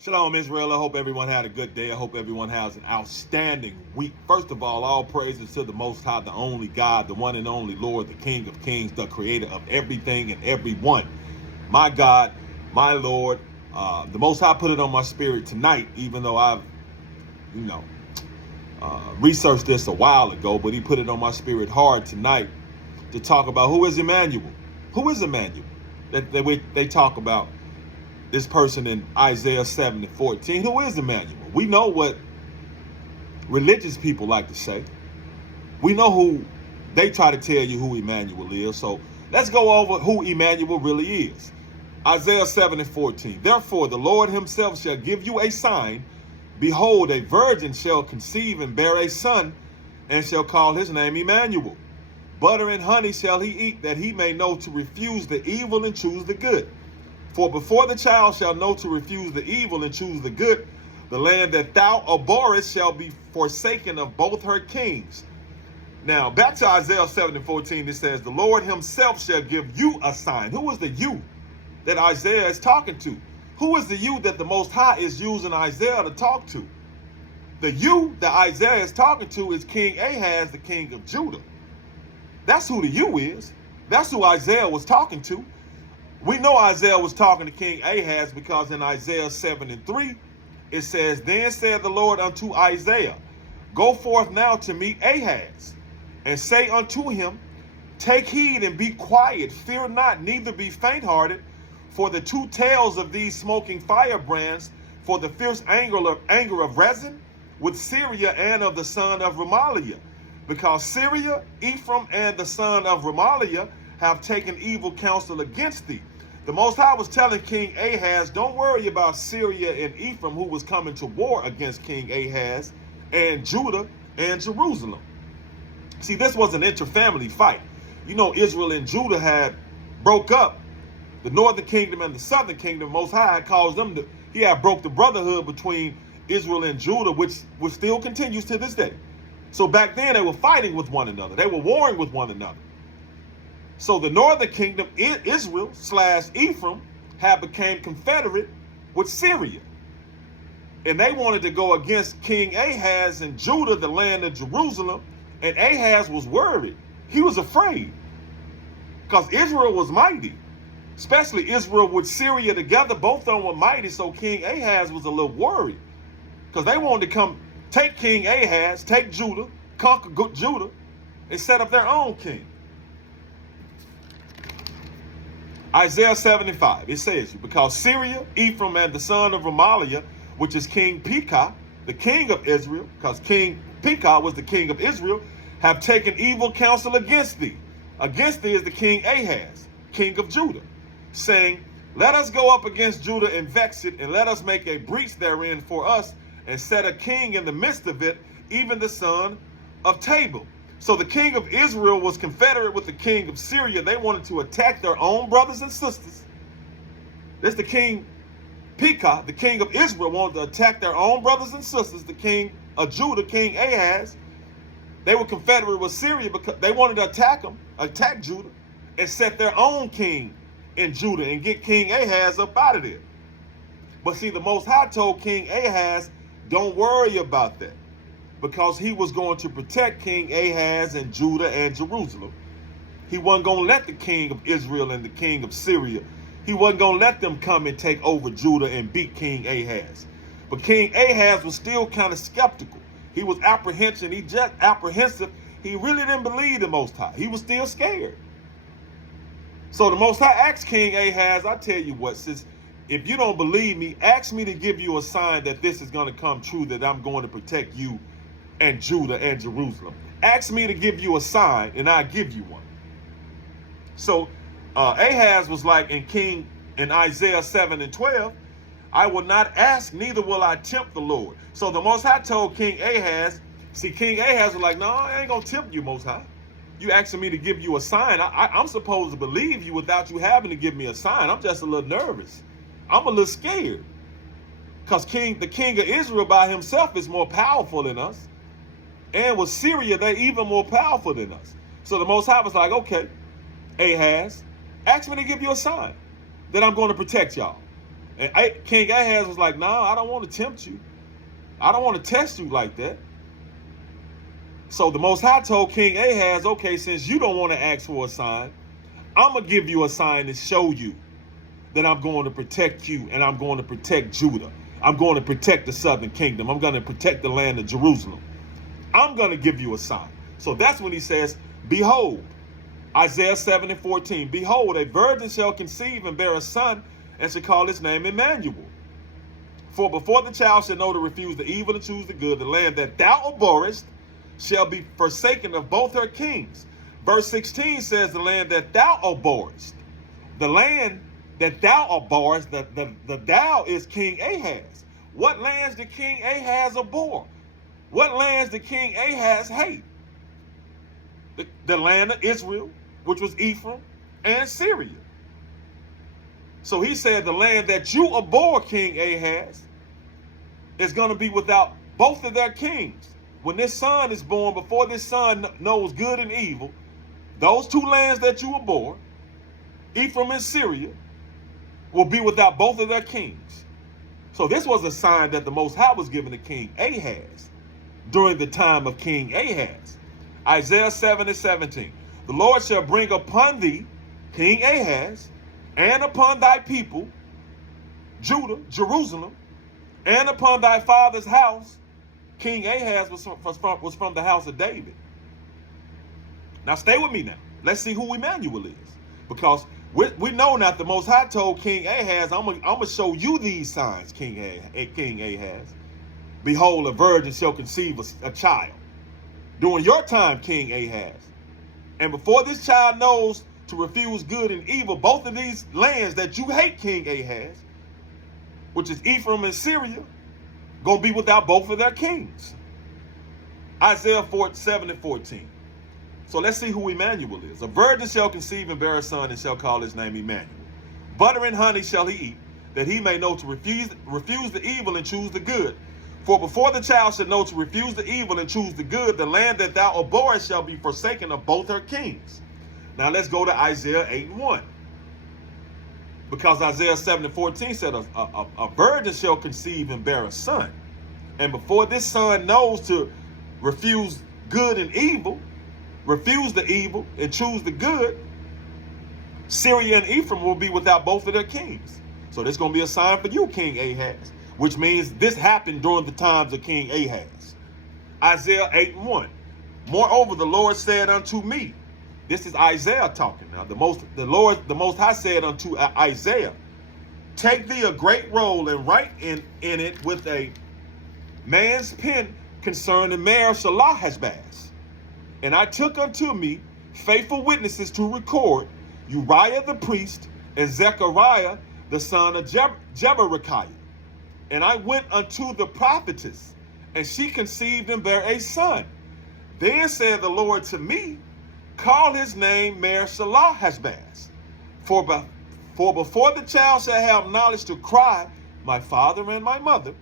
Shalom, Israel. I hope everyone had a good day. I hope everyone has an outstanding week. First of all praises to the Most High, the only God, the one and only Lord, the King of Kings, the creator of everything and everyone. My God, my Lord, the Most High put it on my spirit tonight, even though I've, researched this a while ago, but he put it on my spirit hard tonight to talk about who is Immanuel. Who is Immanuel? They talk about this person in Isaiah 7:14. Who is Immanuel? We know what religious people like to say. We know who they try to tell you who Immanuel is. So let's go over who Immanuel really is. Isaiah 7:14. Therefore, the Lord himself shall give you a sign. Behold, a virgin shall conceive and bear a son, and shall call his name Immanuel. Butter and honey shall he eat, that he may know to refuse the evil and choose the good. For before the child shall know to refuse the evil and choose the good, the land that thou abhorrest shall be forsaken of both her kings. Now, back to Isaiah 7:14, it says, the Lord himself shall give you a sign. Who is the you that Isaiah is talking to? Who is the you that the Most High is using Isaiah to talk to? The you that Isaiah is talking to is King Ahaz, the king of Judah. That's who the you is. That's who Isaiah was talking to. We know Isaiah was talking to King Ahaz because in Isaiah 7:3, it says, Then said the Lord unto Isaiah, Go forth now to meet Ahaz, and say unto him, Take heed and be quiet, fear not, neither be faint-hearted, for the two tails of these smoking firebrands, for the fierce anger of Rezin with Syria and of the son of Remaliah. Because Syria, Ephraim, and the son of Remaliah have taken evil counsel against thee. The Most High was telling King Ahaz, don't worry about Syria and Ephraim, who was coming to war against King Ahaz, and Judah and Jerusalem. See, this was an interfamily fight. You know, Israel and Judah had broke up. The northern kingdom and the southern kingdom, Most High caused them to, he had broke the brotherhood between Israel and Judah, which still continues to this day. So back then they were fighting with one another. They were warring with one another. So the northern kingdom, Israel / Ephraim, had became confederate with Syria. And they wanted to go against King Ahaz and Judah, the land of Jerusalem. And Ahaz was worried. He was afraid. Because Israel was mighty. Especially Israel with Syria together. Both of them were mighty. So King Ahaz was a little worried. Because they wanted to come take King Ahaz, take Judah, conquer Judah, and set up their own king. Isaiah 7:5, it says, because Syria, Ephraim, and the son of Remaliah, which is King Pekah, the king of Israel, because King Pekah was the king of Israel, have taken evil counsel against thee. Against thee is the king Ahaz, king of Judah, saying, let us go up against Judah and vex it, and let us make a breach therein for us, and set a king in the midst of it, even the son of Tabal. So the king of Israel was confederate with the king of Syria. They wanted to attack their own brothers and sisters. This the king Pekah, the king of Israel, wanted to attack their own brothers and sisters. The king of Judah, King Ahaz, they were confederate with Syria because they wanted to attack Judah, and set their own king in Judah and get King Ahaz up out of there. But see, the Most High told King Ahaz, don't worry about that, because he was going to protect King Ahaz and Judah and Jerusalem. He wasn't going to let the king of Israel and the king of Syria, he wasn't going to let them come and take over Judah and beat King Ahaz. But King Ahaz was still kind of skeptical. He was apprehensive. He really didn't believe the Most High. He was still scared. So the Most High asked King Ahaz, I tell you what, sis, if you don't believe me, ask me to give you a sign that this is going to come true, that I'm going to protect you and Judah and Jerusalem. Ask me to give you a sign, and I'll give you one. So Ahaz was like in Isaiah 7:12, I will not ask, neither will I tempt the Lord. So the Most High told King Ahaz, see, King Ahaz was like, no, I ain't going to tempt you, Most High. You asking me to give you a sign. I'm supposed to believe you without you having to give me a sign. I'm just a little nervous. I'm a little scared. Because the king of Israel by himself is more powerful than us. And with Syria, they're even more powerful than us. So the Most High was like, okay, Ahaz, ask me to give you a sign that I'm going to protect y'all. And King Ahaz was like, no, I don't want to tempt you. I don't want to test you like that. So the Most High told King Ahaz, okay, since you don't want to ask for a sign, I'm going to give you a sign to show you that I'm going to protect you and I'm going to protect Judah. I'm going to protect the southern kingdom. I'm going to protect the land of Jerusalem. I'm going to give you a sign. So that's when he says, behold, Isaiah 7:14, behold, a virgin shall conceive and bear a son and shall call his name Immanuel. For before the child shall know to refuse the evil and choose the good, the land that thou abhorrest shall be forsaken of both her kings. Verse 16 says the land that thou abhorrest. The land that thou abhorrest, the thou is King Ahaz. What lands did King Ahaz abhor? What lands did King Ahaz hate? The land of Israel, which was Ephraim and Syria. So he said the land that you abhor, King Ahaz, is going to be without both of their kings. When this son is born, before this son knows good and evil, those two lands that you abhor, Ephraim and Syria, will be without both of their kings. So this was a sign that the Most High was given to King Ahaz during the time of King Ahaz. Isaiah 7:17. The Lord shall bring upon thee, King Ahaz, and upon thy people, Judah, Jerusalem, and upon thy father's house. King Ahaz was from the house of David. Now stay with me now. Let's see who Immanuel is. Because we know that the Most High told King Ahaz, I'm going to show you these signs, King Ahaz. Behold, a virgin shall conceive a child. During your time, King Ahaz. And before this child knows to refuse good and evil, both of these lands that you hate, King Ahaz, which is Ephraim and Syria, going to be without both of their kings. Isaiah 7:14. So let's see who Immanuel is. A virgin shall conceive and bear a son and shall call his name Immanuel. Butter and honey shall he eat, that he may know to refuse the evil and choose the good. For before the child shall know to refuse the evil and choose the good, the land that thou abhorrest shall be forsaken of both her kings. Now let's go to Isaiah 8:1. Because Isaiah 7:14 said a virgin shall conceive and bear a son. And before this son knows to refuse good and evil, refuse the evil and choose the good, Syria and Ephraim will be without both of their kings. So this is going to be a sign for you, King Ahaz, which means this happened during the times of King Ahaz. Isaiah 8:1. Moreover, the Lord said unto me, this is Isaiah talking now. The Most High said unto Isaiah, take thee a great roll and write in it with a man's pen concerning Mer Shalahashbaz. And I took unto me faithful witnesses to record Uriah the priest and Zechariah the son of Jeberechiah. And I went unto the prophetess, and she conceived and bare a son. Then said the Lord to me, call his name Mer Shalahashbaz. For before the child shall have knowledge to cry, my father and my mother,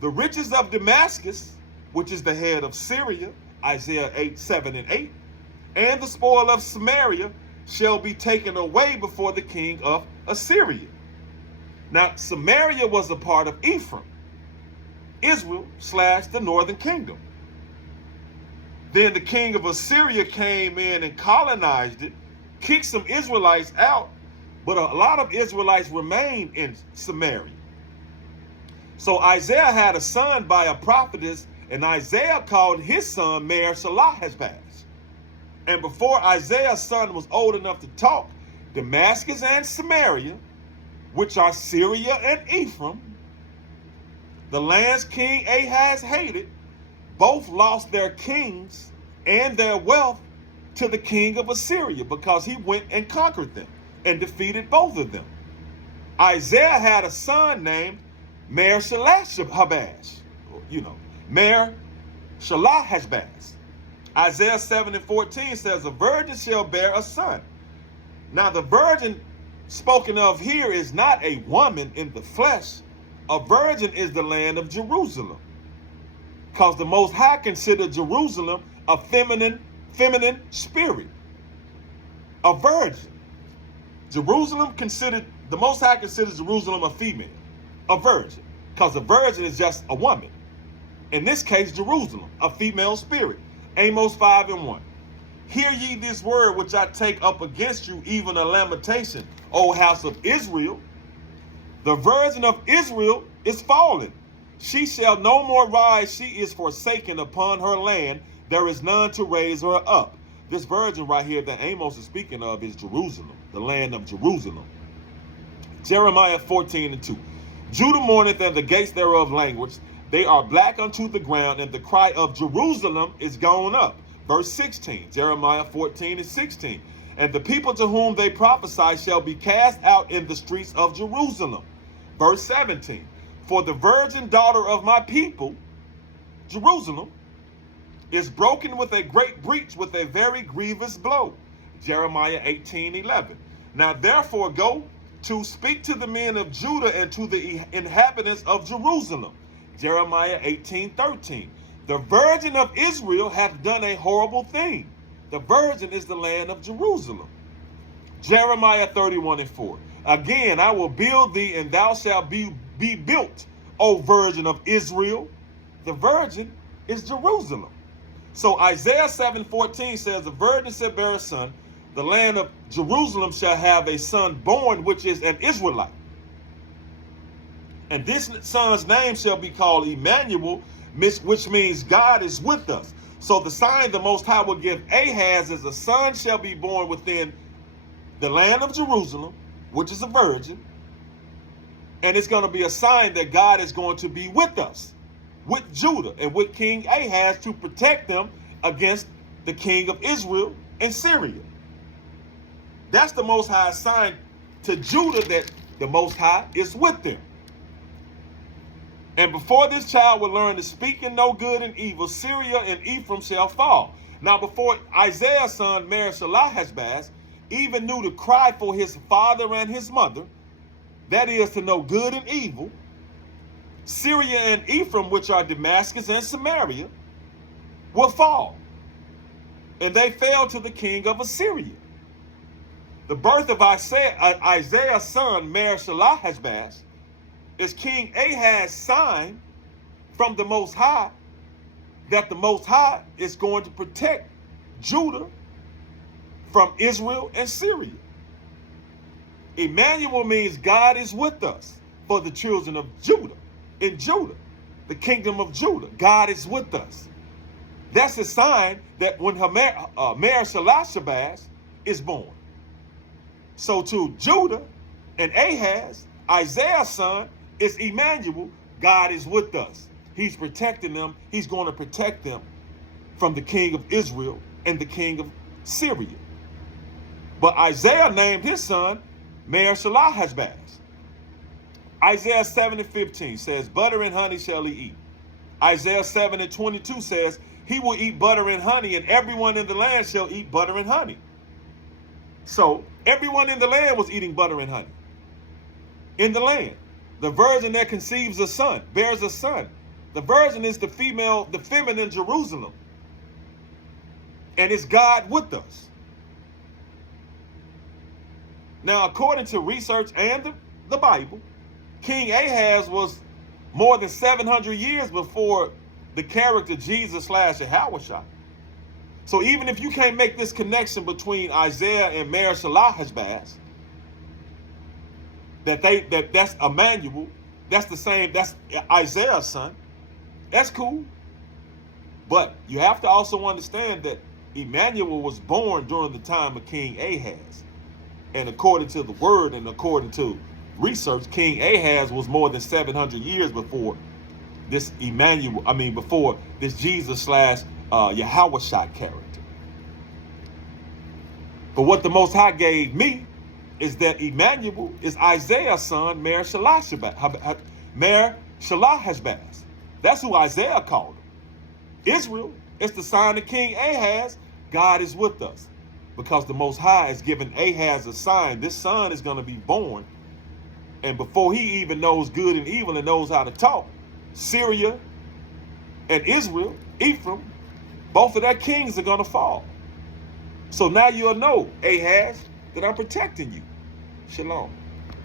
the riches of Damascus, which is the head of Syria, Isaiah 8:7-8, and the spoil of Samaria shall be taken away before the king of Assyria. Now, Samaria was a part of Ephraim, Israel / the northern kingdom. Then the king of Assyria came in and colonized it, kicked some Israelites out, but a lot of Israelites remained in Samaria. So Isaiah had a son by a prophetess, and Isaiah called his son Mer Shalahashbaz. And before Isaiah's son was old enough to talk, Damascus and Samaria, which are Syria and Ephraim, the lands King Ahaz hated, both lost their kings and their wealth to the king of Assyria because he went and conquered them and defeated both of them. Isaiah had a son named Mer Shalahashbaz, Mer Shalahashbaz. Isaiah 7:14 says, a virgin shall bear a son. Now the virgin spoken of here is not a woman in the flesh. A virgin is the land of Jerusalem, because the Most High considered Jerusalem a feminine spirit, a virgin. The Most High considers Jerusalem a female. a virgin, because a virgin is just a woman. In this case, Jerusalem, a female spirit. Amos 5:1. Hear ye this word which I take up against you, even a lamentation, O house of Israel. The virgin of Israel is fallen. She shall no more rise. She is forsaken upon her land. There is none to raise her up. This virgin right here that Amos is speaking of is Jerusalem, the land of Jerusalem. Jeremiah 14:2. Judah mourneth, and the gates thereof languish. They are black unto the ground, and the cry of Jerusalem is gone up. Verse 16, Jeremiah 14:16. And the people to whom they prophesy shall be cast out in the streets of Jerusalem. Verse 17, for the virgin daughter of my people, Jerusalem, is broken with a great breach, with a very grievous blow. Jeremiah 18:11. Now therefore go to speak to the men of Judah and to the inhabitants of Jerusalem. Jeremiah 18:13. The virgin of Israel hath done a horrible thing. The virgin is the land of Jerusalem. Jeremiah 31:4. Again, I will build thee, and thou shalt be built, O virgin of Israel. The virgin is Jerusalem. So Isaiah 7:14 says, the virgin shall bear a son. The land of Jerusalem shall have a son born, which is an Israelite. And this son's name shall be called Immanuel, which means God is with us. So the sign the Most High will give Ahaz is a son shall be born within the land of Jerusalem, which is a virgin. And it's going to be a sign that God is going to be with us, with Judah and with King Ahaz, to protect them against the king of Israel and Syria. That's the Most High's sign to Judah, that the Most High is with them. And before this child will learn to speak in no good and evil, Syria and Ephraim shall fall. Now before Isaiah's son, Mer-Shalal-Hashbaz, even knew to cry for his father and his mother, that is to know good and evil, Syria and Ephraim, which are Damascus and Samaria, will fall. And they fell to the king of Assyria. The birth of Isaiah's son, Mer-Shalal-Hashbaz, is King Ahaz's sign from the Most High, that the Most High is going to protect Judah from Israel and Syria. Immanuel means God is with us for the children of Judah. In Judah, the kingdom of Judah, God is with us. That's a sign that when Mer-Shalal-Hashbaz is born. So to Judah and Ahaz, Isaiah's son, is Immanuel. God is with us. He's protecting them. He's going to protect them from the king of Israel and the king of Syria. But Isaiah named his son Mer-Shalal-Hashbaz. Isaiah 7:15 says, butter and honey shall he eat. Isaiah 7:22 says, he will eat butter and honey, and everyone in the land shall eat butter and honey. So everyone in the land was eating butter and honey. In the land. The virgin that conceives a son, bears a son. The virgin is the feminine Jerusalem. And it's God with us. Now, according to research and the Bible, King Ahaz was more than 700 years before the character Jesus / Yahushua. So even if you can't make this connection between Isaiah and Mer-Shalal-Hashbaz, that's Immanuel, that's the same, that's Isaiah's son, that's cool. But you have to also understand that Immanuel was born during the time of King Ahaz. And according to the word and according to research, King Ahaz was more than 700 years before this before this Jesus / Yahushua character. But what the Most High gave me is that Immanuel is Isaiah's son, Mer-Shalal-Hashbaz. That's who Isaiah called him. Israel is the sign of King Ahaz. God is with us. Because the Most High has given Ahaz a sign. This son is going to be born. And before he even knows good and evil and knows how to talk, Syria and Israel, Ephraim, both of their kings are going to fall. So now you'll know, Ahaz, that I'm protecting you. Shalom.